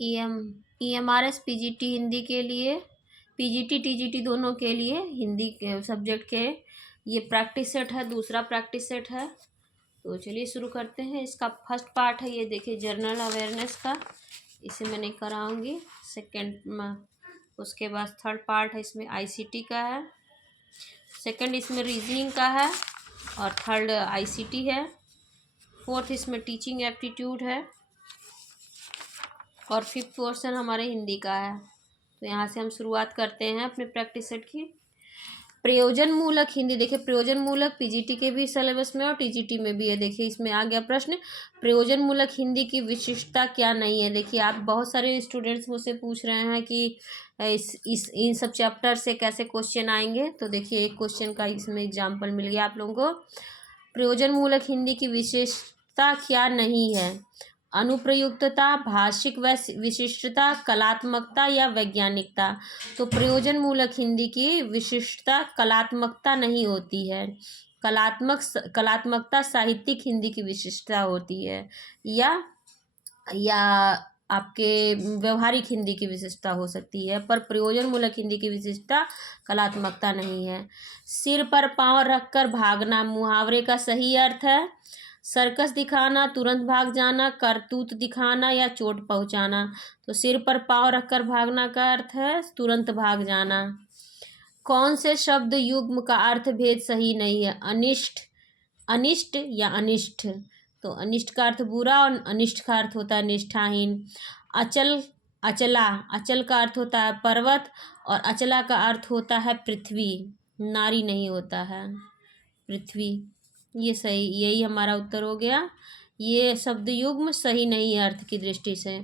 EM EMRS PGT Hindi के लिए, PGT TGT दोनों के लिए हिंदी के सब्जेक्ट के ये प्रैक्टिस सेट है, दूसरा प्रैक्टिस सेट है। तो चलिए शुरू करते हैं। इसका फर्स्ट पार्ट है, ये देखिए जनरल अवेयरनेस का, इसे मैं नहीं कराऊंगी। सेकेंड उसके बाद थर्ड पार्ट है, इसमें ICT का है। सेकंड इसमें रीजनिंग का है और थर्ड ICT है। फोर्थ इसमें टीचिंग एप्टीट्यूड है और फिफ्थ पोर्शन हमारे हिंदी का है। तो यहाँ से हम शुरुआत करते हैं अपने प्रैक्टिस सेट की। प्रयोजन मूलक हिंदी, देखिए प्रयोजन मूलक PGT के भी सिलेबस में और TGT में भी है। देखिए इसमें आ गया प्रश्न, प्रयोजन मूलक हिंदी की विशिष्टता क्या नहीं है। देखिए आप बहुत सारे स्टूडेंट्स मुझसे पूछ रहे हैं कि इस इन सब चैप्टर से कैसे क्वेश्चन आएंगे। तो देखिए एक क्वेश्चन का इसमें एग्जाम्पल मिल गया आप लोगों को। प्रयोजन मूलक हिंदी की विशेषता क्या नहीं है। अनुप्रयुक्तता, भाषिक विशिष्टता, कलात्मकता या वैज्ञानिकता। तो प्रयोजन मूलक हिंदी की विशिष्टता कलात्मकता नहीं होती है। कलात्मकता साहित्यिक हिंदी की विशिष्टता होती है, या आपके व्यवहारिक हिंदी की विशेषता हो सकती है, पर प्रयोजन मूलक हिंदी की विशेषता कलात्मकता नहीं है। सिर पर पांव रखकर भागना मुहावरे का सही अर्थ है। सर्कस दिखाना, तुरंत भाग जाना, करतूत दिखाना या चोट पहुंचाना। तो सिर पर पांव रखकर भागना का अर्थ है तुरंत भाग जाना। कौन से शब्द युग्म का अर्थ भेद सही नहीं है। अनिष्ट, अनिष्ट या अनिष्ट। तो अनिष्ट का अर्थ बुरा और अनिष्ट का अर्थ होता है निष्ठाहीन। अचल, अचला, अचल का अर्थ होता है पर्वत और अचला का अर्थ होता है पृथ्वी, नारी नहीं होता है, पृथ्वी। ये सही, यही हमारा उत्तर हो गया। ये शब्द युग्म सही नहीं है अर्थ की दृष्टि से।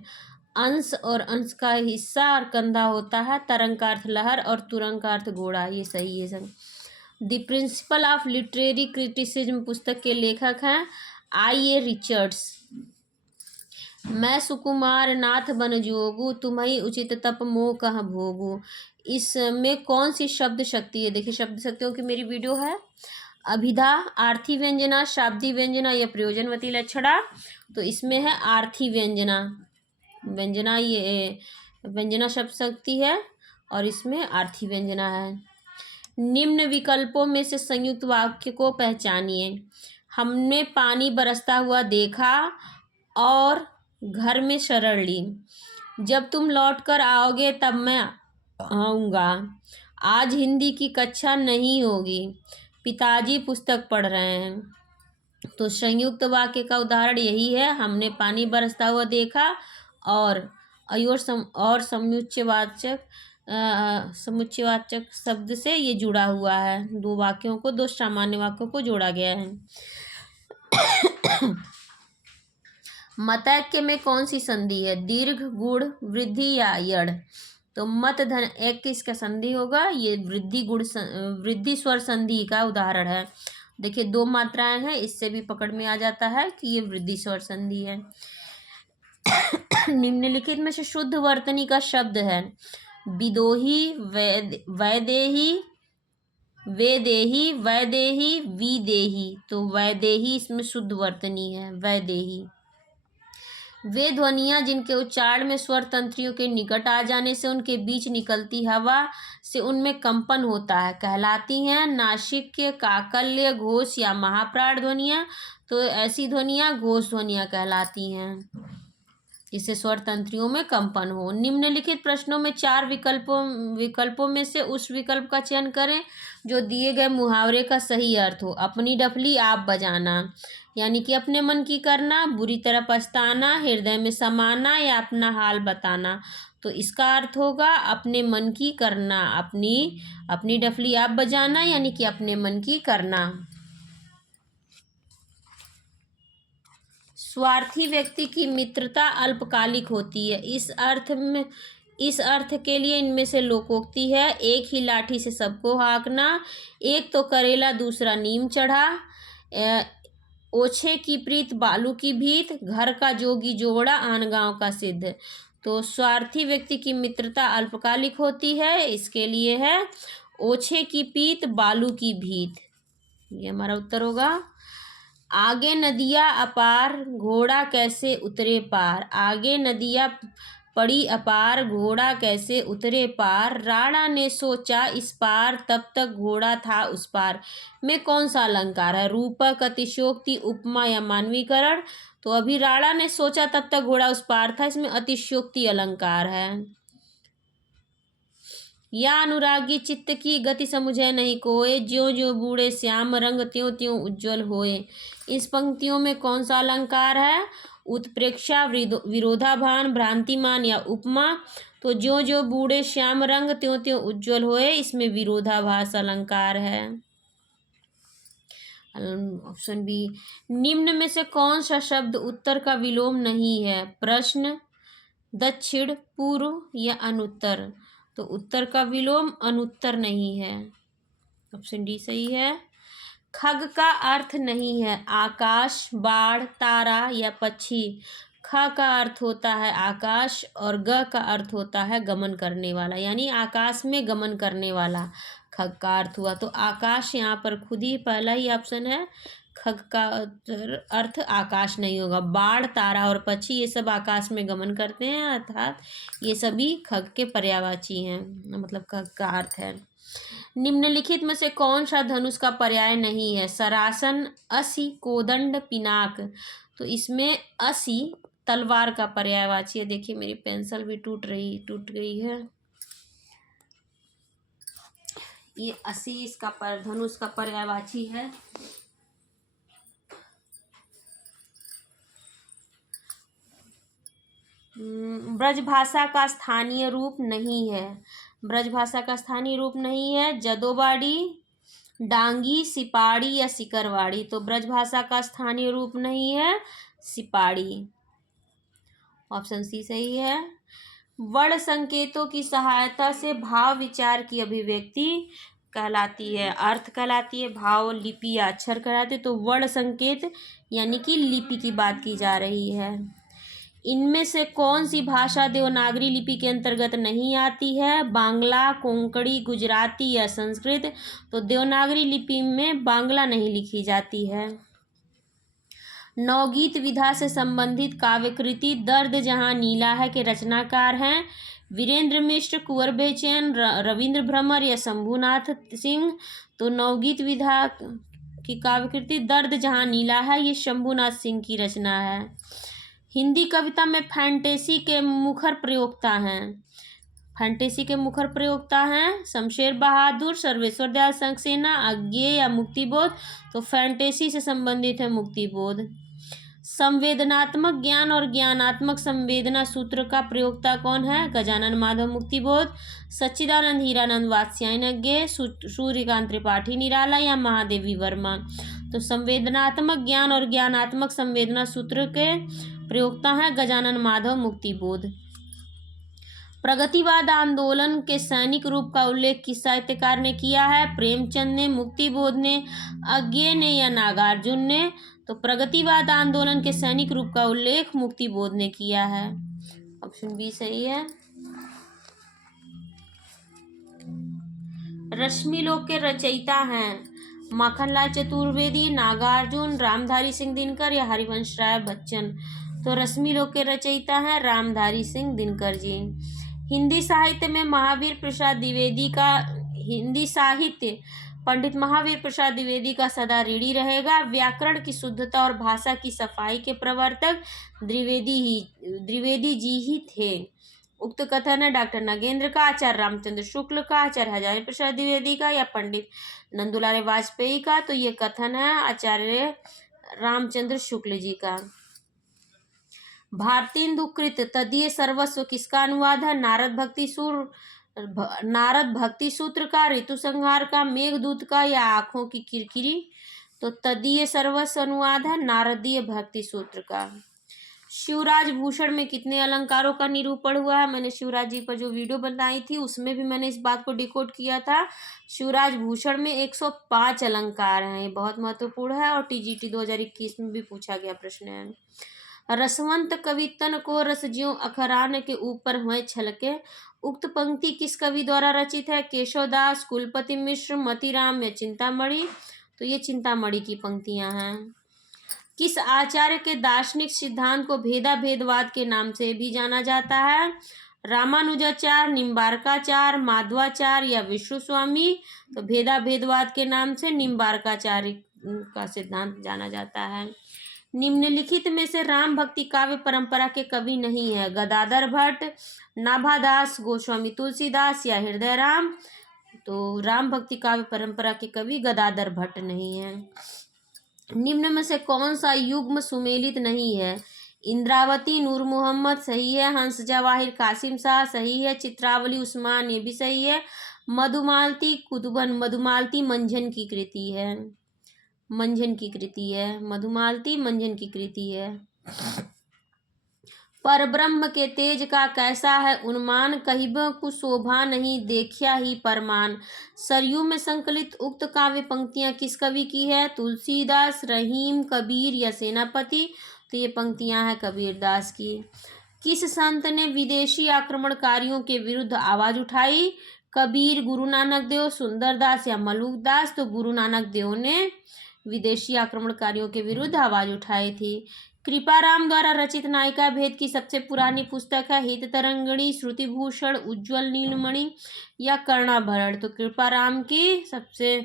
अंश और अंश का हिस्सा और कंधा होता है। तरंग का अर्थ लहर और तुरंग का अर्थ घोड़ा, ये सही है सब। The principle of literary criticism पुस्तक के लेखक हैं I.A. रिचर्ड्स। मैं सुकुमार नाथ बन जोगू, तुम्हें उचित तप मोह कह भोगू। इसमें कौन सी शब्द शक्ति है। देखिए शब्द शक्तियों की मेरी वीडियो है। अभिधा, आर्थी व्यंजना, शाब्दी व्यंजना या प्रयोजनवती लक्षणा। तो इसमें है आर्थी व्यंजना, व्यंजना ये व्यंजना शब्द शक्ति है और इसमें आर्थी व्यंजना है। निम्न विकल्पों में से संयुक्त वाक्य को पहचानिए। हमने पानी बरसता हुआ देखा और घर में शरण ली। जब तुम लौट कर आओगे तब मैं आऊँगा। आज हिंदी की कक्षा नहीं होगी। पिताजी पुस्तक पढ़ रहे हैं। तो संयुक्त वाक्य का उदाहरण यही है, हमने पानी बरसता हुआ देखा और समुच्चयवाचक शब्द से ये जुड़ा हुआ है। दो वाक्यों को, दो सामान्य वाक्यों को जोड़ा गया है। मतैक्य में कौन सी संधि है। दीर्घ, गुण, वृद्धि या यड़। तो मत धन एक किसका संधि होगा। ये वृद्धि स्वर संधि का उदाहरण है। देखिए दो मात्राएं हैं, इससे भी पकड़ में आ जाता है कि ये वृद्धि स्वर संधि है। निम्नलिखित में से शुद्ध वर्तनी का शब्द है। विदोही, वैदेही, वेदेही, वैदेही, विदेही। तो वैदेही इसमें शुद्ध वर्तनी है, वैदेही। वे ध्वनियाँ जिनके उच्चारण में स्वर तंत्रियों के निकट आ जाने से उनके बीच निकलती हवा से उनमें कंपन होता है कहलाती हैं नासिक्य, काकल्य, घोष या महाप्राण ध्वनियाँ। तो ऐसी ध्वनियाँ घोष ध्वनियाँ कहलाती हैं जिससे स्वर तंत्रियों में कंपन हो। निम्नलिखित प्रश्नों में चार विकल्पों में से उस विकल्प का चयन करें जो दिए गए मुहावरे का सही अर्थ हो। अपनी डफली आप बजाना, यानी कि अपने मन की करना, बुरी तरह पछताना, हृदय में समाना या अपना हाल बताना। तो इसका अर्थ होगा अपने मन की करना, अपनी डफली आप बजाना यानी कि अपने मन की करना। स्वार्थी व्यक्ति की मित्रता अल्पकालिक होती है। इस अर्थ के लिए इनमें से लोकोक्ति है। एक ही लाठी से सबको हाँकना, एक तो करेला दूसरा नीम चढ़ा, ओछे की प्रीत बालू की भीत, घर का जोगी जोड़ा आन गाँव का सिद्ध। तो स्वार्थी व्यक्ति की मित्रता अल्पकालिक होती है, इसके लिए है ओछे की पीत बालू की भीत, ये हमारा उत्तर होगा। आगे नदिया अपार, घोड़ा कैसे उतरे पार। आगे नदिया पड़ी अपार, घोड़ा कैसे उतरे पार, राणा ने सोचा इस पार, तब तक घोड़ा था उस पार। में कौन सा अलंकार है? रूपक, अतिशयोक्ति, उपमा या मानवीकरण। तो अभी राणा ने सोचा तब तक घोड़ा उस पार था, इसमें अतिशयोक्ति अलंकार है। या अनुरागी चित्त की गति समुझे नहीं कोय, ज्यों ज्यों बूढ़े श्याम रंग त्यों त्यों उज्ज्वल होए। इस पंक्तियों में कौन सा अलंकार है? उत्प्रेक्षा, विरोधाभान, भ्रांतिमान या उपमा। तो ज्यों ज्यों बूढ़े श्याम रंग त्यों त्यों उज्ज्वल होए, इसमें विरोधाभास अलंकार है। Option B. निम्न में से कौन सा शब्द उत्तर का विलोम नहीं है? प्रश्न, दक्षिण, पूर्व या अनुत्तर। तो उत्तर का विलोम अनुत्तर नहीं है, ऑप्शन डी सही है। खग का अर्थ नहीं है आकाश, बाढ़, तारा या पक्षी। ख का अर्थ होता है आकाश और ग का अर्थ होता है गमन करने वाला, यानी आकाश में गमन करने वाला खग का अर्थ हुआ। तो आकाश यहाँ पर खुद ही पहला ही ऑप्शन है, खग का अर्थ आकाश नहीं होगा। बाढ़, तारा और पक्षी ये सब आकाश में गमन करते हैं, अर्थात ये सभी खग के पर्यायवाची हैं, मतलब खग का अर्थ है। निम्नलिखित में से कौन सा धनुष का पर्याय नहीं है? सरासन, असी, कोदंड, पिनाक। तो इसमें असी तलवार का पर्यायवाची है। देखिए मेरी पेंसिल भी टूट गई है। ये असी इसका धनुष का पर्यायवाची है। ब्रजभाषा का स्थानीय रूप नहीं है। ब्रजभाषा का स्थानीय रूप नहीं है जदोबाड़ी, डांगी, सिपाड़ी या सिकरवाड़ी। तो ब्रजभाषा का स्थानीय रूप नहीं है सिपाड़ी, ऑप्शन सी सही है। वर्ण संकेतों की सहायता से भाव विचार की अभिव्यक्ति कहलाती है, अर्थ कहलाती है, भाव, लिपि या अक्षर कहलाते। तो वर्ण संकेत यानी कि लिपि की बात की जा रही है। इनमें से कौन सी भाषा देवनागरी लिपि के अंतर्गत नहीं आती है? बांग्ला, कोंकणी, गुजराती या संस्कृत। तो देवनागरी लिपि में बांग्ला नहीं लिखी जाती है। नवगीत विधा से संबंधित काव्यकृति दर्द जहां नीला है के रचनाकार हैं वीरेंद्र मिश्र, कुंवर बेचैन, रविंद्र भ्रमर या शंभुनाथ सिंह। तो नवगीत विधा की काव्यकृति दर्द जहां नीला है ये शंभुनाथ सिंह की रचना है। हिंदी कविता में फैंटेसी के मुखर प्रयोक्ता हैं। फैंटेसी के मुखर प्रयोक्ता हैं शमशेर बहादुर, सर्वेश्वर दयाल सक्सेना, अज्ञेय या मुक्तिबोध। तो फैंटेसी से संबंधित है मुक्तिबोध। संवेदनात्मक ज्ञान और ज्ञानात्मक संवेदना सूत्र का प्रयोक्ता कौन है? गजानन माधव, मुक्तिबोध। सच्चिदानंद हीरानंद वात्स्यायन अज्ञेय, सूर्यकांत त्रिपाठी निराला या महादेवी वर्मा। तो संवेदनात्मक ज्ञान और ज्ञानात्मक संवेदना सूत्र के प्रयोक्ता हैं गजानन माधव, मुक्तिबोध। प्रगतिवाद आंदोलन के सैनिक रूप का उल्लेख किस साहित्यकार ने किया है? प्रेमचंद ने, मुक्तिबोध ने, अज्ञेय ने या नागार्जुन ने। तो प्रगतिवाद आंदोलन के सैनिक रूप का उल्लेख मुक्तिबोध ने किया है, ऑप्शन बी सही है। रश्मिलोक के रचयिता हैं माखनलाल चतुर्वेदी, नागार्जुन, रामधारी सिंह दिनकर या हरिवंश राय बच्चन। तो रश्मिलोक के रचयिता हैं रामधारी सिंह दिनकर जी। हिंदी साहित्य में महावीर प्रसाद द्विवेदी का पंडित महावीर प्रसाद द्विवेदी का सदा ऋणी रहेगा। व्याकरण की शुद्धता और भाषा की सफाई के प्रवर्तक द्विवेदी जी ही थे। उक्त कथन है डॉक्टर नगेंद्र का, आचार्य रामचंद्र शुक्ल का, आचार्य हजारी प्रसाद द्विवेदी का या पंडित नंदुलाल वाजपेयी का। तो ये कथन है आचार्य रामचंद्र शुक्ल जी का। भारतीन्दुकृत तदीय सर्वस्व किसका अनुवाद है? नारद भक्ति सूत्र का, ऋतु संहार का, मेघदूत का या आंखों की किरकिरी। तो तदीय सर्वस्व अनुवाद है नारदीय भक्ति सूत्र का। शिवराज भूषण में कितने अलंकारों का निरूपण हुआ है? मैंने शिवराज जी पर जो वीडियो बनाई थी उसमें भी मैंने इस बात को डिकोड किया था। शिवराज भूषण में 105 अलंकार हैं, ये बहुत महत्वपूर्ण है और टीजीटी 2021 में भी पूछा गया प्रश्न है। रसवंत कवितन को रस ज्यों अखरान के ऊपर हुए छलके। उक्त पंक्ति किस कवि द्वारा रचित है? केशवदास, कुलपति मिश्र, मतीराम या चिंतामणि। तो ये चिंतामणि की पंक्तियां हैं। किस आचार्य के दार्शनिक सिद्धांत को भेदा भेदवाद के नाम से भी जाना जाता है? रामानुजाचार्य, निम्बार्काचार्य, माधवाचार्य या विश्वस्वामी? तो भेदा भेदवाद के नाम से निम्बार्काचार्य का सिद्धांत जाना जाता है। निम्नलिखित में से राम भक्ति काव्य परंपरा के कवि नहीं है? गदाधर भट्ट, नाभादास, गोस्वामी तुलसीदास या हृदय राम? तो राम भक्ति काव्य परंपरा के कवि गदाधर भट्ट नहीं है। निम्न में से कौन सा युग्म सुमेलित नहीं है? इंद्रावती नूर मोहम्मद सही है, हंस जवाहिर कासिम शाह सही है, चित्रावली उस्मान ये भी सही है, मधुमालती कुतुबन मधुमालती मंझन की कृति है, मंझन की कृति है, मधुमालती मंझन की कृति है। परब्रह्म के तेज का कैसा है उन्मान, कहिब कुशोभा नहीं देखिया ही परमान। सरयू में संकलित उक्त काव्य पंक्तियां किस कवि की है? तुलसीदास, रहीम, कबीर या सेनापति? तो ये पंक्तियां हैं कबीरदास की। किस संत ने विदेशी आक्रमणकारियों के विरुद्ध आवाज उठाई? कबीर, गुरु नानक देव, सुंदरदास या मलुकदास? तो गुरु नानक देव ने विदेशी आक्रमणकारियों के विरुद्ध आवाज उठाई थी। कृपाराम द्वारा रचित नायिका भेद की सबसे पुरानी पुस्तक है हित तरंगिणी, श्रुतिभूषण, उज्ज्वल नीलमणि या कर्णाभरण? तो कृपाराम की सबसे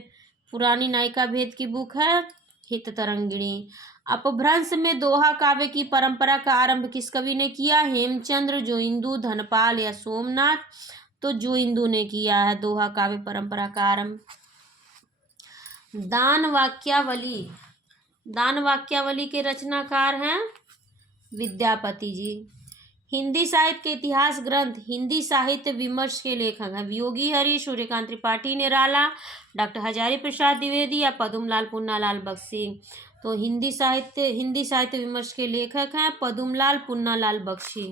पुरानी नायिका भेद की बुक है हित तरंगिणी। अपभ्रंश में दोहा काव्य की परंपरा का आरंभ किस कवि ने किया? हेमचंद्र, जोइंदू, धनपाल या सोमनाथ? तो जोइंदू ने किया है दोहा काव्य परंपरा का आरंभ। दान वाक्यावली, दान वाक्यावली के रचनाकार हैं विद्यापति जी। हिंदी साहित्य के इतिहास ग्रंथ हिंदी साहित्य विमर्श के लेखक हैं योगी हरि, सूर्यकांत त्रिपाठी निराला, डॉक्टर हजारी प्रसाद द्विवेदी या पदुमलाल पुन्नालाल बख्शी? तो हिंदी साहित्य विमर्श के लेखक हैं Padumlal Punnalal Bakshi.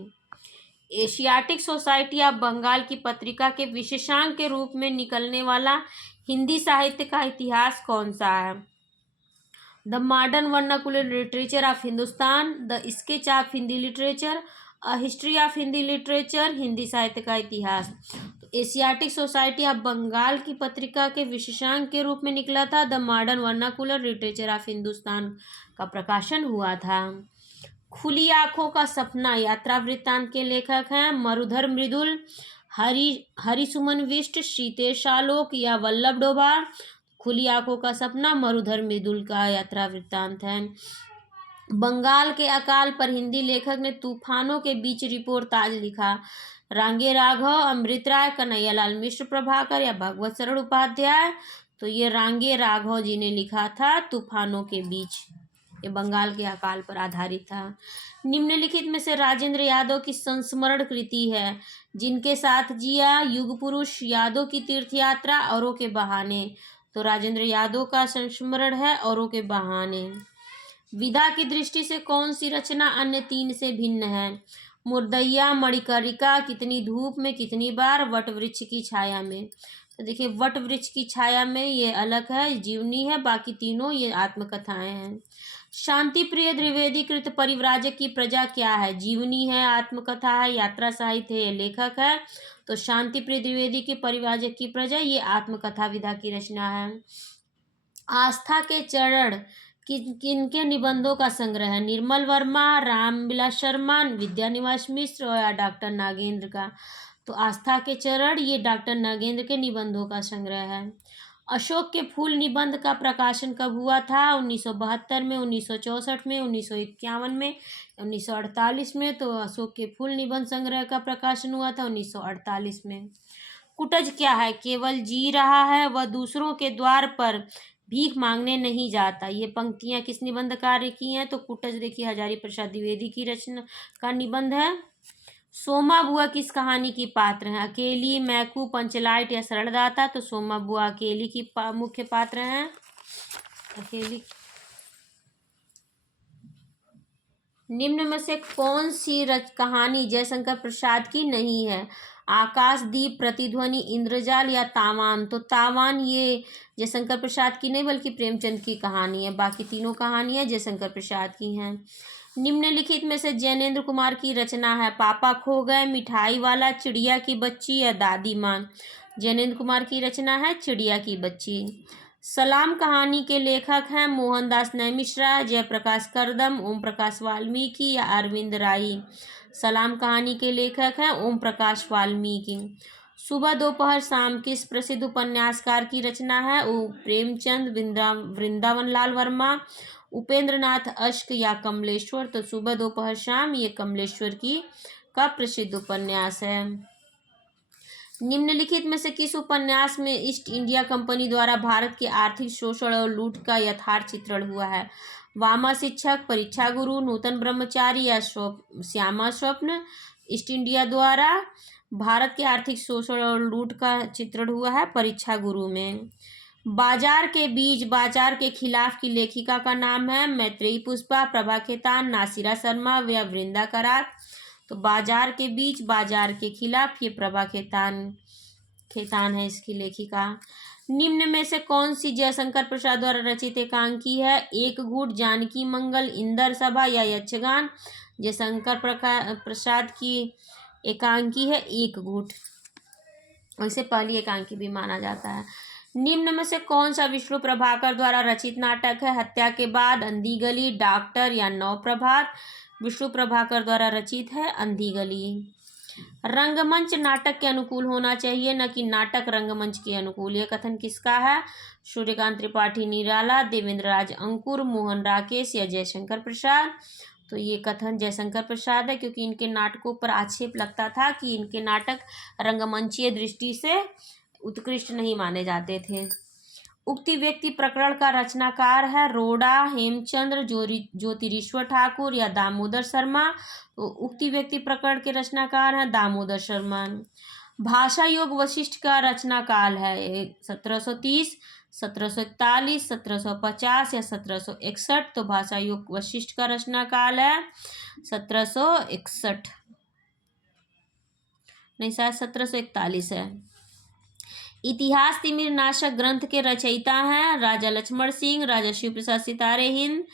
Asiatic Society of Bengal की पत्रिका के विशेषांक के रूप में निकलने वाला हिंदी साहित्य का इतिहास कौन सा है? The modern vernacular literature of Hindustan, the sketch of Hindi literature, a history of Hindi literature, Hindi साहित्य का इतिहास। तो एशियाटिक सोसाइटी ऑफ बंगाल की पत्रिका के विशेषांक के रूप में निकला था the modern vernacular literature of Hindustan का प्रकाशन हुआ था। खुली आंखों का सपना यात्रा वृत्तांत के लेखक हैं मरुधर मृदुल, हरिसुमन विष्ट, शीतेश आलोक या वल्लभ डोभा? खुली आंखों का सपना मरुधर मृदुल का यात्रा वृत्तांत है। बंगाल के अकाल पर हिंदी लेखक ने तूफानों के बीच रिपोर्ट ताज लिखा? रांगे राघव, अमृत राय, कन्हैयालाल मिश्र प्रभाकर या भगवत शरण उपाध्याय? तो ये रांगे राघव जी ने लिखा था तूफानों के बीच, ये बंगाल के अकाल पर आधारित था। निम्नलिखित में से राजेंद्र यादव की संस्मरण कृति है? जिनके साथ जिया, युग पुरुष, यादव की तीर्थ यात्रा, औरों के बहाने? तो राजेंद्र यादव का संस्मरण है औरों के बहाने। विधा की दृष्टि से कौन सी रचना अन्य तीन से भिन्न है? मुर्दैया, मणिकर्णिका, कितनी धूप में, कितनी बार, वट वृक्ष की छाया में? तो देखिए वट वृक्ष की छाया में ये अलग है, जीवनी है, बाकी तीनों ये आत्मकथाएं हैं। शांति प्रिय द्विवेदी कृत परिव्राजक की प्रजा क्या है? जीवनी है, आत्मकथा है, यात्रा साहित्य है, लेखक है? तो शांति प्रिय द्विवेदी के परिव्राजक की प्रजा ये आत्मकथा विधा की रचना है। आस्था के चरण किनके निबंधों का संग्रह है? निर्मल वर्मा, रामविलास शर्मा, विद्यानिवास मिश्र और डॉक्टर नागेंद्र का? तो आस्था के चरण ये डॉक्टर नागेंद्र के निबंधों का संग्रह है। अशोक के फूल निबंध का प्रकाशन कब हुआ था? 1972 में, 1964 में, 1951 में, 1948 में? तो अशोक के फूल निबंध संग्रह का प्रकाशन हुआ था 1948 में। कुटज क्या है? केवल जी रहा है, वह दूसरों के द्वार पर भीख मांगने नहीं जाता। ये पंक्तियां किस निबंधकार की हैं? तो कुटज देखिए हजारी प्रसाद द्विवेदी की रचना का निबंध है। सोमा बुआ किस कहानी की पात्र हैं? अकेली, मैकू, पंचलाइट या सरलदाता? तो सोमा बुआ अकेली की मुख्य पात्र हैं, अकेली। निम्न में से कौन सी कहानी जयशंकर प्रसाद की नहीं है? आकाशदीप, प्रतिध्वनि, इंद्रजाल या तावान? तो तावान ये जयशंकर प्रसाद की नहीं बल्कि प्रेमचंद की कहानी है, बाकी तीनों कहानियां जयशंकर प्रसाद की हैं। निम्नलिखित में से जैनेन्द्र कुमार की रचना है? पापा खो गए, मिठाई वाला, चिड़िया की बच्ची या दादी माँ? जैनेन्द्र कुमार की रचना है चिड़िया की बच्ची। सलाम कहानी के लेखक हैं मोहनदास नैमिषारय, जयप्रकाश करदम, ओम प्रकाश वाल्मीकि या अरविंद राय। सलाम कहानी के लेखक हैं ओम प्रकाश वाल्मीकि। सुबह दोपहर शाम किस प्रसिद्ध उपन्यासकार की रचना है? प्रेमचंद, वृंदावन लाल वर्मा, उपेंद्र नाथ अश्क या कमलेश्वर। तो सुबह दोपहर शाम ये कमलेश्वर की का प्रसिद्ध उपन्यास है। निम्नलिखित में से किस उपन्यास में ईस्ट इंडिया कंपनी द्वारा भारत के आर्थिक शोषण और लूट का यथार्थ चित्रण हुआ है? वामा शिक्षक, परीक्षा गुरु, नूतन ब्रह्मचारी या श्यामा स्वप्न। ईस्ट इंडिया द्वारा भारत के आर्थिक शोषण और लूट का चित्रण हुआ है परीक्षा गुरु में। बाजार के बीच बाजार के खिलाफ की लेखिका का नाम है? मैत्रेयी पुष्पा, प्रभा खेतान, नासिरा शर्मा या वृंदा करात। तो बाजार के बीच बाजार के खिलाफ ये प्रभा खेतान है इसकी लेखिका। निम्न में से कौन सी जयशंकर प्रसाद द्वारा रचित एकांकी है? एक गुट, जानकी मंगल, इंदर सभा या यक्षगान। जयशंकर प्रसाद की एकांकी है एक गुट, इसे पहली एकांकी भी माना जाता है। निम्न में से कौन सा विष्णु प्रभाकर द्वारा रचित नाटक है? हत्या के बाद, अंधी गली, डॉक्टर या नौ प्रभात। विष्णु प्रभाकर द्वारा रचित है अंधी गली। रंगमंच नाटक के अनुकूल होना चाहिए, न कि नाटक रंगमंच के अनुकूल। यह कथन किसका है? सूर्यकांत त्रिपाठी निराला, देवेंद्र राज अंकुर, मोहन राकेश या जयशंकर प्रसाद। तो ये कथन जयशंकर प्रसाद है, क्योंकि इनके नाटकों पर आक्षेप लगता था कि इनके नाटक रंगमंचीय दृष्टि से उत्कृष्ट नहीं माने जाते थे। उक्ति व्यक्ति प्रकरण का रचनाकार है? रोड़ा, हेमचंद्र, ज्योतिरीश्वर ठाकुर या दामोदर शर्मा। तो उक्ति व्यक्ति प्रकरण के रचनाकार हैं दामोदर शर्मा। भाषा योग वशिष्ठ का रचनाकाल है? 1730, 1741, 1750 या 1761। तो भाषा योग वशिष्ठ का रचनाकाल है 1761, नहीं शायद 1741 है। इतिहास तिमिर नाशक ग्रंथ के रचयिता हैं? राजा लक्ष्मण सिंह, राजा शिव प्रसाद सितारे हिंद,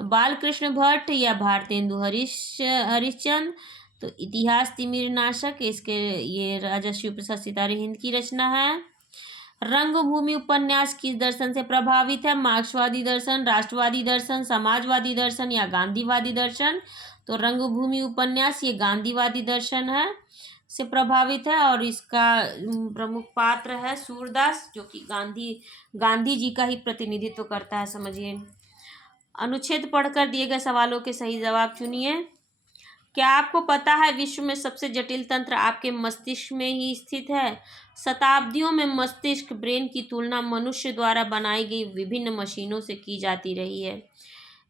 बालकृष्ण भट्ट या भारतेंदु हरिश्चंद्र। तो इतिहास तिमिर नाशक इसके ये राजा शिव प्रसाद सितारे हिंद की रचना है। रंगभूमि उपन्यास किस दर्शन से प्रभावित है? मार्क्सवादी दर्शन, राष्ट्रवादी दर्शन, समाजवादी दर्शन या गांधीवादी दर्शन। तो रंगभूमि उपन्यास ये गांधीवादी दर्शन है से प्रभावित है, और इसका प्रमुख पात्र है सूरदास, जो कि गांधी जी का ही प्रतिनिधित्व करता है। समझिए। अनुच्छेद पढ़कर दिए गए सवालों के सही जवाब चुनिए। क्या आपको पता है विश्व में सबसे जटिल तंत्र आपके मस्तिष्क में ही स्थित है? शताब्दियों में मस्तिष्क ब्रेन की तुलना मनुष्य द्वारा बनाई गई विभिन्न मशीनों से की जाती रही है।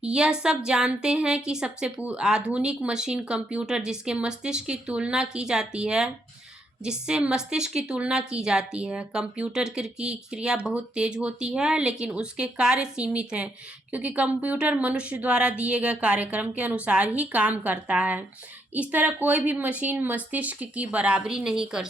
यह सब जानते हैं कि सबसे आधुनिक मशीन कंप्यूटर जिससे मस्तिष्क की तुलना की जाती है। कंप्यूटर की क्रिया बहुत तेज होती है, लेकिन उसके कार्य सीमित हैं, क्योंकि कंप्यूटर मनुष्य द्वारा दिए गए कार्यक्रम के अनुसार ही काम करता है। इस तरह कोई भी मशीन मस्तिष्क की बराबरी नहीं कर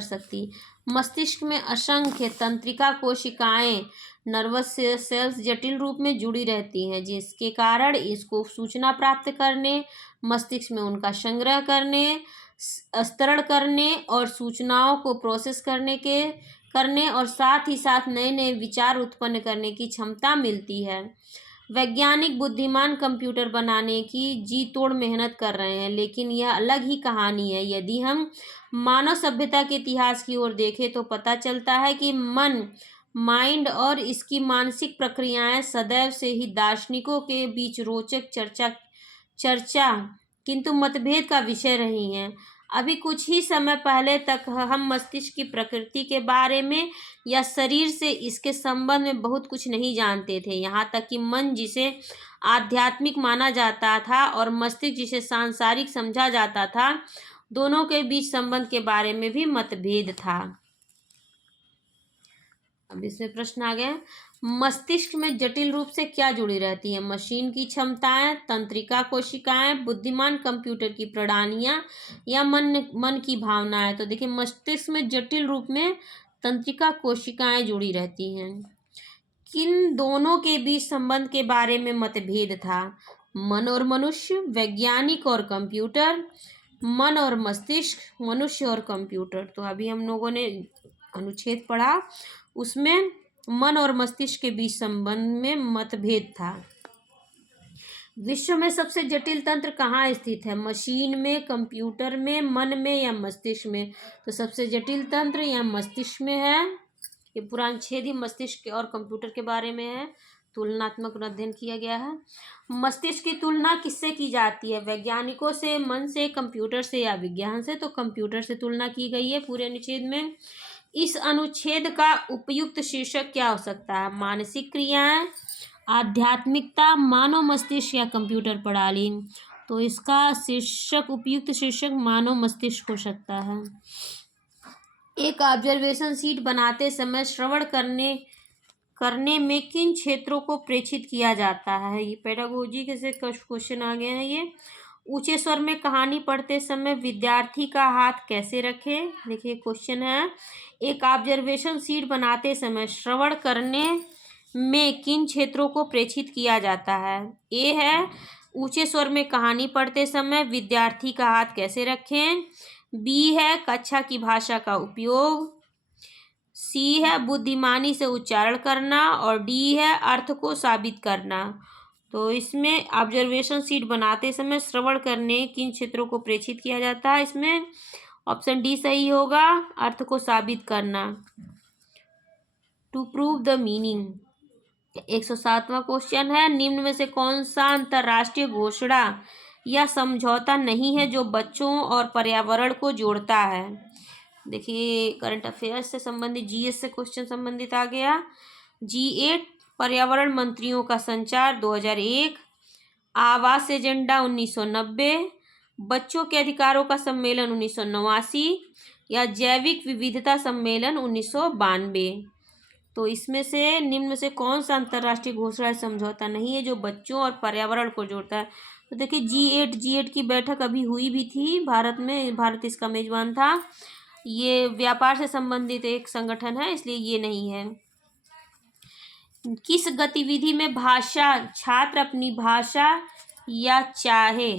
सकती। मस्तिष्क में असंख्य तंत्रिका कोशिकाएं, नर्वस सेल्स जटिल रूप में जुड़ी रहती हैं, जिसके कारण इसको सूचना प्राप्त करने, मस्तिष्क में उनका संग्रह करने, स्तरण करने और सूचनाओं को प्रोसेस करने और साथ ही साथ नए नए विचार उत्पन्न करने की क्षमता मिलती है। वैज्ञानिक बुद्धिमान कंप्यूटर बनाने की जी तोड़ मेहनत कर रहे हैं, लेकिन यह अलग ही कहानी है। यदि हम मानव सभ्यता के इतिहास की ओर देखें तो पता चलता है कि माइंड और इसकी मानसिक प्रक्रियाएं सदैव से ही दार्शनिकों के बीच रोचक चर्चा किंतु मतभेद का विषय रही हैं। अभी कुछ ही समय पहले तक हम मस्तिष्क की प्रकृति के बारे में या शरीर से इसके संबंध में बहुत कुछ नहीं जानते थे। यहाँ तक कि मन जिसे आध्यात्मिक माना जाता था और मस्तिष्क जिसे सांसारिक समझा जाता था, दोनों के बीच संबंध के बारे में भी मतभेद था। अब इसमें प्रश्न आ गया, मस्तिष्क में जटिल रूप से क्या जुड़ी रहती है? मशीन की क्षमताएं, तंत्रिका कोशिकाएं, बुद्धिमान कंप्यूटर की प्रणालियां या मन की भावनाएं। तो देखिए, मस्तिष्क में जटिल रूप में तंत्रिका कोशिकाएं जुड़ी रहती हैं। किन दोनों के बीच संबंध के बारे में मतभेद था? मन और मनुष्य, वैज्ञानिक और कंप्यूटर, मन और मस्तिष्क, मनुष्य और कंप्यूटर। तो अभी हम लोगों ने अनुच्छेद पढ़ा, उसमें मन और मस्तिष्क के बीच संबंध में मतभेद था। विश्व में सबसे जटिल तंत्र कहाँ स्थित है? मशीन में, कंप्यूटर में, मन में या मस्तिष्क में? तो सबसे जटिल तंत्र यहाँ मस्तिष्क में है। ये पूरा अनुच्छेद ही मस्तिष्क और कंप्यूटर के बारे में है। तुलनात्मक अध्ययन किया गया है। मस्तिष्क की तुलना किससे की जाती है? वैज्ञानिकों से, मन से, कंप्यूटर से या विज्ञान से? तो कंप्यूटर से तुलना की गई है पूरे अनुच्छेद में। इस अनुच्छेद का उपयुक्त शीर्षक क्या हो सकता है? मानसिक क्रियाएं, आध्यात्मिकता, मानव मस्तिष्क या कंप्यूटर प्रणाली? तो इसका शीर्षक, उपयुक्त शीर्षक मानव मस्तिष्क हो सकता है। एक ऑब्जर्वेशन सीट बनाते समय श्रवण करने में किन क्षेत्रों को प्रेक्षित किया जाता है? ये पेडागोजी के से क्वेश्चन आ गए हैं ये। ऊंचे स्वर में कहानी पढ़ते समय विद्यार्थी का हाथ कैसे रखें? देखिए क्वेश्चन है, एक ऑब्जर्वेशन सीट बनाते समय श्रवण करने में किन क्षेत्रों को प्रेक्षित किया जाता है? ए है ऊंचे स्वर में कहानी पढ़ते समय विद्यार्थी का हाथ कैसे रखें। बी है कक्षा की भाषा का उपयोग। सी है बुद्धिमानी से उच्चारण करना। और डी है अर्थ को साबित करना। तो इसमें ऑब्जर्वेशन सीट बनाते समय श्रवण करने किन क्षेत्रों को प्रेक्षित किया जाता है? इसमें ऑप्शन डी सही होगा, अर्थ को साबित करना। To prove the meaning. 107वां क्वेश्चन है, निम्न में से कौन सा अंतर्राष्ट्रीय घोषणा या समझौता नहीं है जो बच्चों और पर्यावरण को जोड़ता है? देखिए करंट अफेयर्स से संबंधित, जीएस से क्वेश्चन संबंधित आ गया। G8 पर्यावरण मंत्रियों का संचार 2001, आवास एजेंडा 1990, बच्चों के अधिकारों का सम्मेलन 1989 या जैविक विविधता सम्मेलन 1992। तो इसमें से निम्न में से कौन सा अंतर्राष्ट्रीय घोषणा समझौता नहीं है जो बच्चों और पर्यावरण को जोड़ता है? तो देखिए G8 की बैठक अभी हुई भी थी भारत में, भारत इसका मेजबान था। ये व्यापार से संबंधित एक संगठन है, इसलिए ये नहीं है। किस गतिविधि में भाषा छात्र अपनी भाषा या चाहे,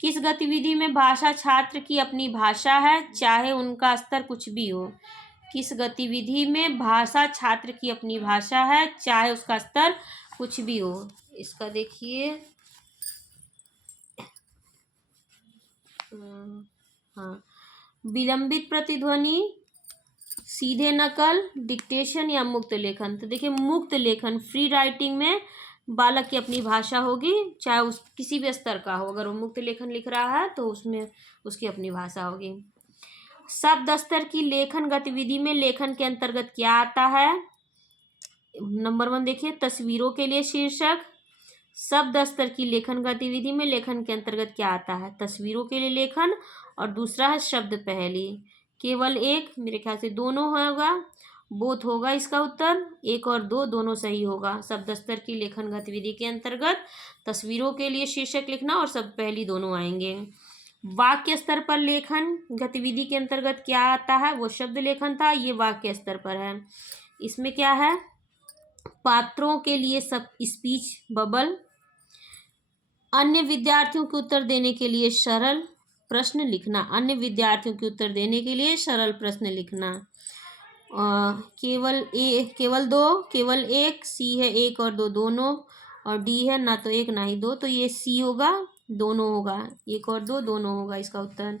किस गतिविधि में भाषा छात्र की अपनी भाषा है चाहे उनका स्तर कुछ भी हो? किस गतिविधि में भाषा छात्र की अपनी भाषा है चाहे उसका स्तर कुछ भी हो? इसका देखिए, हाँ, विलंबित प्रतिध्वनि, सीधे नकल, डिक्टेशन या मुक्त लेखन? तो देखिए मुक्त लेखन, फ्री राइटिंग में बालक की अपनी भाषा होगी, चाहे उस किसी भी स्तर का हो। अगर वो मुक्त लेखन लिख रहा है तो उसमें उसकी अपनी भाषा होगी। शब्द स्तर की लेखन गतिविधि में लेखन के अंतर्गत क्या आता है? नंबर 1 देखिए, तस्वीरों के लिए शीर्षक। शब्द स्तर की लेखन गतिविधि में लेखन के अंतर्गत क्या आता है? तस्वीरों के लिए लेखन। और दूसरा है शब्द पहेली। केवल एक, मेरे ख्याल से दोनों होगा, बोथ होगा इसका उत्तर। 1 और 2 दोनों सही होगा। शब्द स्तर की लेखन गतिविधि के अंतर्गत तस्वीरों के लिए शीर्षक लिखना और शब्द पहेली दोनों आएंगे। वाक्य स्तर पर लेखन गतिविधि के अंतर्गत क्या आता है? वो शब्द लेखन था, ये वाक्य स्तर पर है। इसमें क्या है? पात्रों के लिए सब स्पीच बबल, अन्य विद्यार्थियों के उत्तर देने के लिए सरल प्रश्न लिखना, अन्य विद्यार्थियों के उत्तर देने के लिए सरल प्रश्न लिखना। केवल 2, केवल 1, सी है 1 और 2 दोनों, और डी है ना तो 1 ना ही 2, तो ये सी होगा, दोनों होगा, 1 और 2 दोनों होगा इसका उत्तर।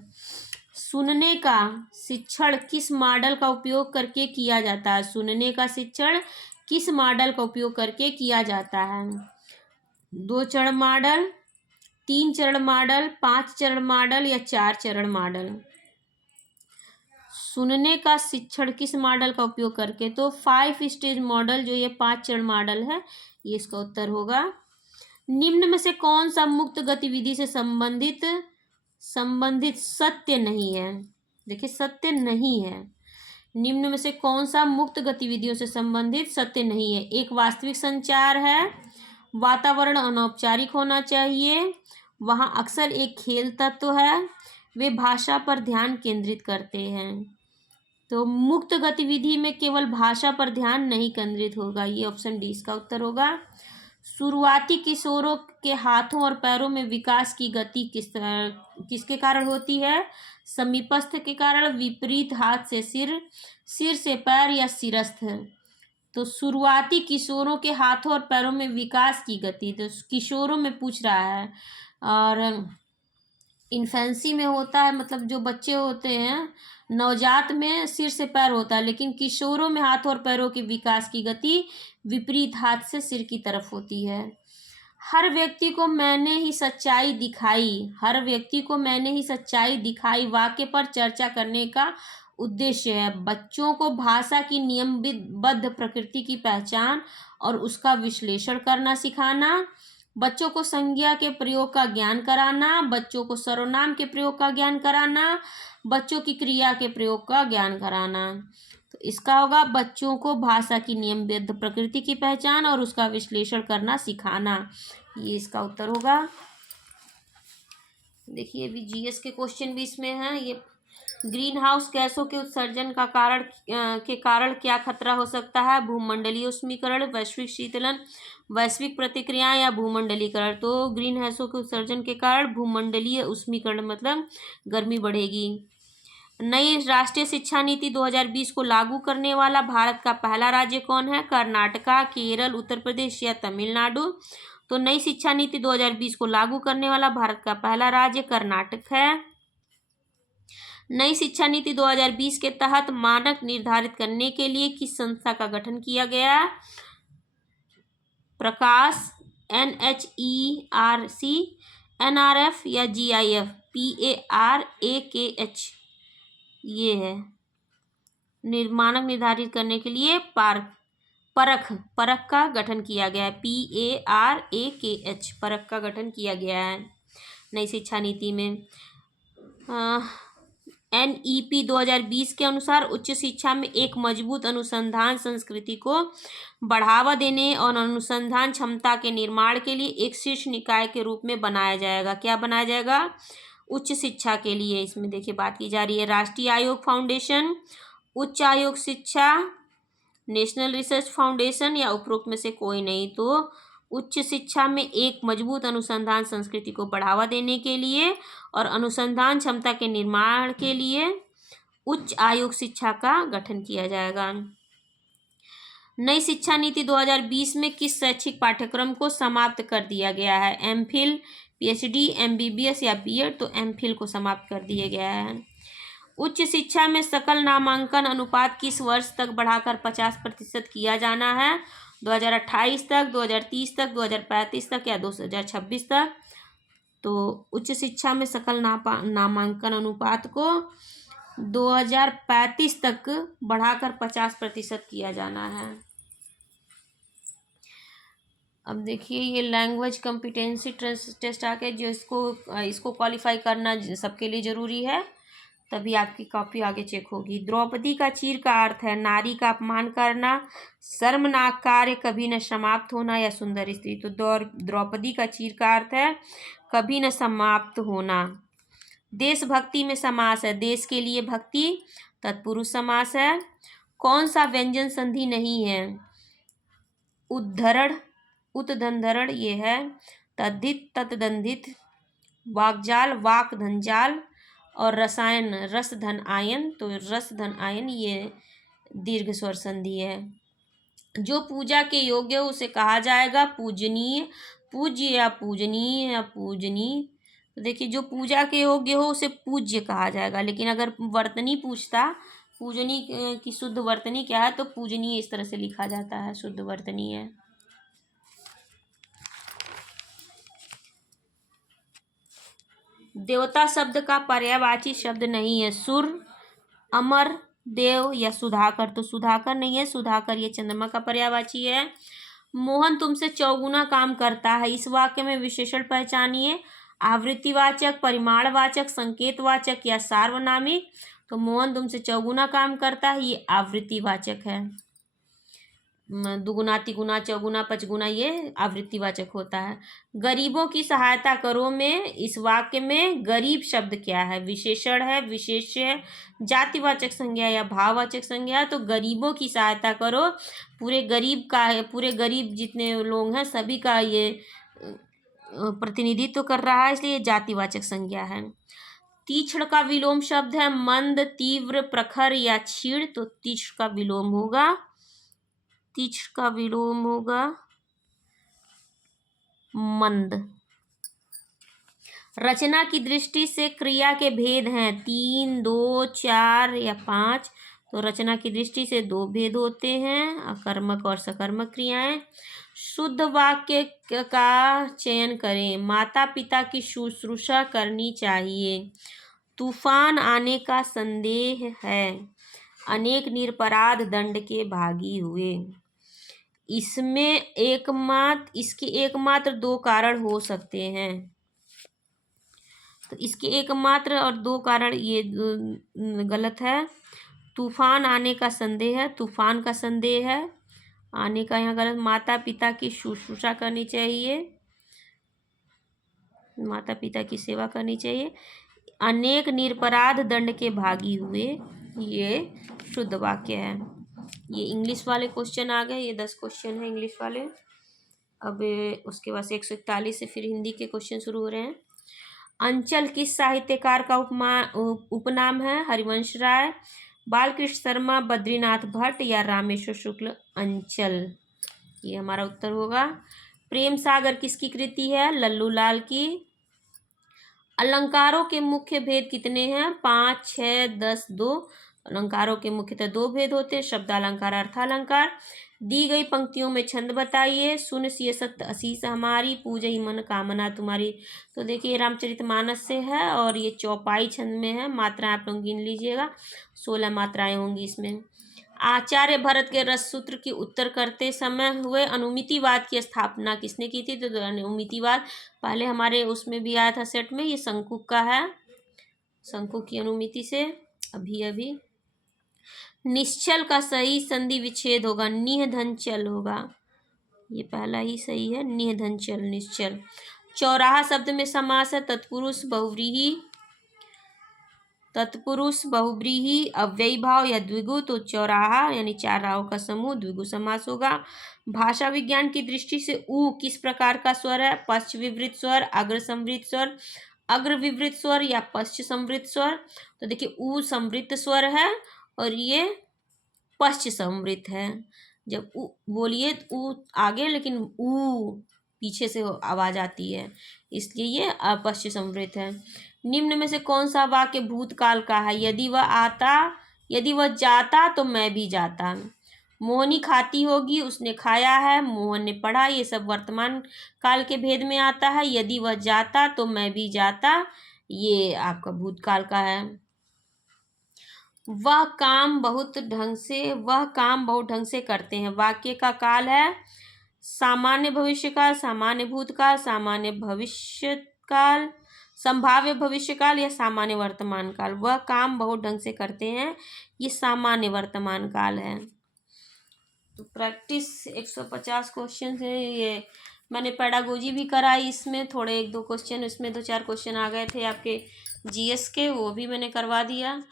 सुनने का शिक्षण किस मॉडल का उपयोग करके किया जाता है? सुनने का शिक्षण किस मॉडल का उपयोग करके किया जाता है? 2 चरण मॉडल, 3 चरण मॉडल, 5 चरण मॉडल या 4 चरण मॉडल? सुनने का शिक्षण किस मॉडल का उपयोग करके? तो 5 स्टेज मॉडल, जो ये 5 चरण मॉडल है, ये इसका उत्तर होगा। निम्न में से कौन सा मुक्त गतिविधि से संबंधित सत्य नहीं है? देखिए सत्य नहीं है। निम्न में से कौन सा मुक्त गतिविधियों से संबंधित सत्य नहीं है? एक वास्तविक संचार है, वातावरण अनौपचारिक होना चाहिए, वहाँ अक्सर एक खेल तत्व है, वे भाषा पर ध्यान केंद्रित करते हैं। तो मुक्त गतिविधि में केवल भाषा पर ध्यान नहीं केंद्रित होगा, ये ऑप्शन डी इसका उत्तर होगा। शुरुआती किशोरों के हाथों और पैरों में विकास की गति किसके कारण होती है? समीपस्थ के कारण, विपरीत हाथ से सिर, सिर से पैर या सिरस्थ। तो शुरुआती किशोरों के हाथों और पैरों में विकास की गति, तो किशोरों में पूछ रहा है। और इन्फेंसी में होता है, मतलब जो बच्चे होते हैं, नवजात में सिर से पैर होता है, लेकिन किशोरों में हाथ और पैरों के विकास की गति विपरीत हाथ से सिर की तरफ होती है। हर व्यक्ति को मैंने ही सच्चाई दिखाई, हर व्यक्ति को मैंने ही सच्चाई दिखाई वाक्य पर चर्चा करने का उद्देश्य है। बच्चों को भाषा की नियमबद्ध प्रकृति की पहचान और उसका विश्लेषण करना सिखाना, बच्चों को संज्ञा के प्रयोग का ज्ञान कराना, बच्चों को सर्वनाम के प्रयोग का ज्ञान कराना, बच्चों की क्रिया के प्रयोग का ज्ञान कराना। तो इसका होगा बच्चों को भाषा की नियमबद्ध प्रकृति की पहचान और उसका विश्लेषण करना सिखाना, ये इसका उत्तर होगा। देखिए अभी जीएस के क्वेश्चन भी इसमें हैं। ये ग्रीन हाउस गैसों के उत्सर्जन का कारण क्या खतरा हो सकता है? भूमंडलीय उष्मीकरण, वैश्विक शीतलन, वैश्विक प्रतिक्रियाएं या भूमंडलीकरण। तो ग्रीन हाउसों के उत्सर्जन के कारण भूमंडलीय उष्मीकरण, मतलब गर्मी बढ़ेगी। नई राष्ट्रीय शिक्षा नीति 2020 को लागू करने वाला भारत का पहला राज्य कौन है? कर्नाटका, केरल, उत्तर प्रदेश या तमिलनाडु। तो नई शिक्षा नीति 2020 को लागू करने वाला भारत का पहला राज्य कर्नाटक है। नई शिक्षा नीति 2020 के तहत मानक निर्धारित करने के लिए किस संस्था का गठन किया गया? प्रकाश, NHERC, NRF या GIF? PARAKH ये है। मानक निर्धारित करने के लिए परख का गठन किया गया है। PARAKH परख का गठन किया गया है नई शिक्षा नीति में। NEP 2020 के अनुसार उच्च शिक्षा में एक मजबूत अनुसंधान संस्कृति को बढ़ावा देने और अनुसंधान क्षमता के निर्माण के लिए एक शीर्ष निकाय के रूप में बनाया जाएगा। क्या बनाया जाएगा? उच्च शिक्षा के लिए इसमें देखिए बात की जा रही है। राष्ट्रीय आयोग फाउंडेशन, उच्च आयोग शिक्षा, नेशनल रिसर्च फाउंडेशन या उपरोक्त में से कोई नहीं। तो उच्च शिक्षा में एक मजबूत अनुसंधान संस्कृति को बढ़ावा देने के लिए और अनुसंधान क्षमता के निर्माण के लिए उच्च आयोग शिक्षा का गठन किया जाएगा। नई शिक्षा नीति 2020 में किस शैक्षिक पाठ्यक्रम को समाप्त कर दिया गया है? MPhil, PhD, MBBS या BEd? तो MPhil को समाप्त कर दिया गया है। उच्च शिक्षा में सकल नामांकन अनुपात किस वर्ष तक बढ़ाकर 50% किया जाना है? 2028 तक, 2030 तक, 2035 तक या 2026 तक? तो उच्च शिक्षा में सकल नामांकन अनुपात को 2035 तक बढ़ाकर 50% किया जाना है। अब देखिए ये लैंग्वेज कॉम्पिटेंसी टेस्ट आ गया, जो इसको क्वालिफाई करना सबके लिए ज़रूरी है, तभी आपकी कॉपी आगे चेक होगी। द्रौपदी का चीर का अर्थ है नारी का अपमान करना, शर्मनाक कार्य, कभी न समाप्त होना या सुंदर स्त्री। तो द्रौपदी का चीर का अर्थ है कभी न समाप्त होना। देशभक्ति में समास है देश के लिए भक्ति, तत्पुरुष समास है। कौन सा व्यंजन संधि नहीं है? उद्धरण, उत्धनधरण ये है। तद्धित, तत्दंधित, वाकजाल, वाक धनजाल और रसायन, रस धन आयन। तो रस धन आयन ये दीर्घ स्वर संधि है। जो पूजा के योग्य हो उसे कहा जाएगा पूजनीय, पूज्य या पूजनीय या पूजनीय। तो देखिए जो पूजा के योग्य हो उसे पूज्य कहा जाएगा, लेकिन अगर वर्तनी पूछता पूजनीय की शुद्ध वर्तनी क्या है, तो पूजनीय इस तरह से लिखा जाता है, शुद्ध वर्तनी है। देवता शब्द का पर्यायवाची शब्द नहीं है। सुर, अमर, देव या सुधाकर। तो सुधाकर नहीं है, सुधाकर ये चंद्रमा का पर्यायवाची है। मोहन तुमसे चौगुना काम करता है, इस वाक्य में विशेषण पहचानिए। आवृत्तिवाचक, परिमाणवाचक, संकेतवाचक या सार्वनामिक। तो मोहन तुमसे चौगुना काम करता है ये आवृत्तिवाचक है। दुगुना तिगुना चौगुना पचगुना ये आवृत्तिवाचक होता है। गरीबों की सहायता करो में इस वाक्य में गरीब शब्द क्या है? विशेषण है, विशेष्य है, जातिवाचक संज्ञा या भाववाचक संज्ञा? तो गरीबों की सहायता करो पूरे गरीब का है, पूरे गरीब जितने लोग हैं सभी का ये प्रतिनिधित्व कर रहा है, इसलिए जातिवाचक संज्ञा है। तीक्ष्ण का विलोम शब्द है मंद, तीव्र, प्रखर या क्षीण। तो तीक्ष्ण का विलोम होगा, तीक्ष्ण का विलोम होगा मंद। रचना की दृष्टि से क्रिया के भेद हैं 3, 2, 4 या 5। तो रचना की दृष्टि से 2 भेद होते हैं, अकर्मक और सकर्मक क्रियाएं। शुद्ध वाक्य का चयन करें। माता पिता की शुश्रूषा करनी चाहिए। तूफान आने का संदेह है। अनेक निरपराध दंड के भागी हुए। इसमें इसके एकमात्र 2 कारण हो सकते हैं। तो इसके एकमात्र और 2 कारण ये गलत है। तूफान आने का संदेह है, तूफान का संदेह है, आने का यहाँ गलत। माता पिता की शुश्रूषा करनी चाहिए, माता पिता की सेवा करनी चाहिए। अनेक निरपराध दंड के भागी हुए, ये शुद्ध वाक्य है। ये इंग्लिश वाले क्वेश्चन आ गए, ये 10 क्वेश्चन है इंग्लिश वाले। अब उसके बाद 141 से फिर हिंदी के क्वेश्चन शुरू हो रहे हैं। अंचल किस साहित्यकार का उपनाम है? हरिवंश राय, बालकृष्ण शर्मा, बद्रीनाथ भट्ट या रामेश्वर शुक्ल? अंचल, ये हमारा उत्तर होगा। प्रेम सागर किसकी कृति है? लल्लू लाल की। अलंकारों के मुख्य भेद कितने हैं? 5, 6, 10, 2। अलंकारों के मुख्यतः 2 भेद होते हैं, शब्दालंकार, अर्थालंकार। दी गई पंक्तियों में छंद बताइए। सुन सिय सत्य असीस हमारी, पूजहि मन कामना तुम्हारी। तो देखिए रामचरितमानस से है और ये चौपाई छंद में है। मात्राएं आप लोग गिन लीजिएगा, 16 मात्राएं होंगी इसमें। आचार्य भरत के रस सूत्र की उत्तर करते समय हुए अनुमितिवाद की स्थापना किसने की थी? तो अनुमितिवाद पहले हमारे उसमें भी आया था सेट में, ये शंकु का है, शंकु की अनुमिति से। अभी निश्चल का सही संधि विच्छेद होगा, निह धन चल होगा, ये पहला ही सही है, निह धन चल, निश्चल। चौराहा शब्द में समास है तत्पुरुष बहुव्रीहि, तत्पुरुष बहुव्रीहि, अव्ययी भाव या द्विगु। तो चौराहा यानी 4 राहों का समूह द्विगु समास होगा। भाषा विज्ञान की दृष्टि से उ किस प्रकार का स्वर है? पश्च विवृत स्वर, अग्र संवृत स्वर, अग्र विवृत स्वर या पश्च संवृत स्वर? तो देखिए उ संवृत स्वर है और ये पश्च संवृत है। जब उ बोलिए तो उ आगे, लेकिन उ पीछे से आवाज आती है, इसलिए ये अपश्च संवृत है। निम्न में से कौन सा वाक्य भूतकाल का है? यदि वह जाता तो मैं भी जाता। मोहनी खाती होगी, उसने खाया है, मोहन ने पढ़ा, ये सब वर्तमान काल के भेद में आता है। यदि वह जाता तो मैं भी जाता, ये आपका भूतकाल का है। वह काम बहुत ढंग से करते हैं, वाक्य का काल है सामान्य भविष्यकाल, सामान्य भूतकाल, सामान्य भविष्यकाल, संभाव्य भविष्यकाल या सामान्य वर्तमान काल। वह काम बहुत ढंग से करते हैं, ये सामान्य वर्तमान काल है। तो प्रैक्टिस 150 क्वेश्चन है, ये मैंने पेडागोजी भी कराई, इसमें थोड़े 1-2 क्वेश्चन, इसमें 2-4 क्वेश्चन आ गए थे आपके जीएस के, वो भी मैंने करवा दिया।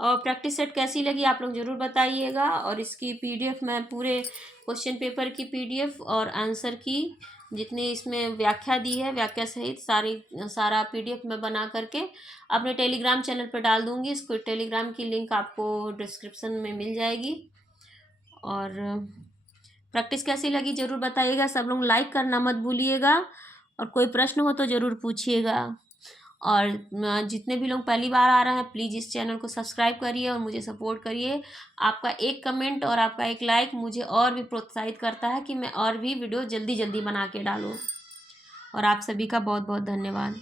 और प्रैक्टिस सेट कैसी लगी आप लोग ज़रूर बताइएगा। और इसकी पीडीएफ मैं पूरे क्वेश्चन पेपर की पीडीएफ और आंसर की जितने इसमें व्याख्या दी है, व्याख्या सहित सारा पीडीएफ मैं बना करके अपने टेलीग्राम चैनल पर डाल दूँगी। इसको टेलीग्राम की लिंक आपको डिस्क्रिप्शन में मिल जाएगी। और प्रैक्टिस कैसी लगी ज़रूर बताइएगा। सब लोग लाइक करना मत भूलिएगा, और कोई प्रश्न हो तो ज़रूर पूछिएगा। और जितने भी लोग पहली बार आ रहे हैं प्लीज़ इस चैनल को सब्सक्राइब करिए और मुझे सपोर्ट करिए। आपका एक कमेंट और आपका एक लाइक मुझे और भी प्रोत्साहित करता है कि मैं और भी वीडियो जल्दी जल्दी बना के डालूँ। और आप सभी का बहुत बहुत धन्यवाद।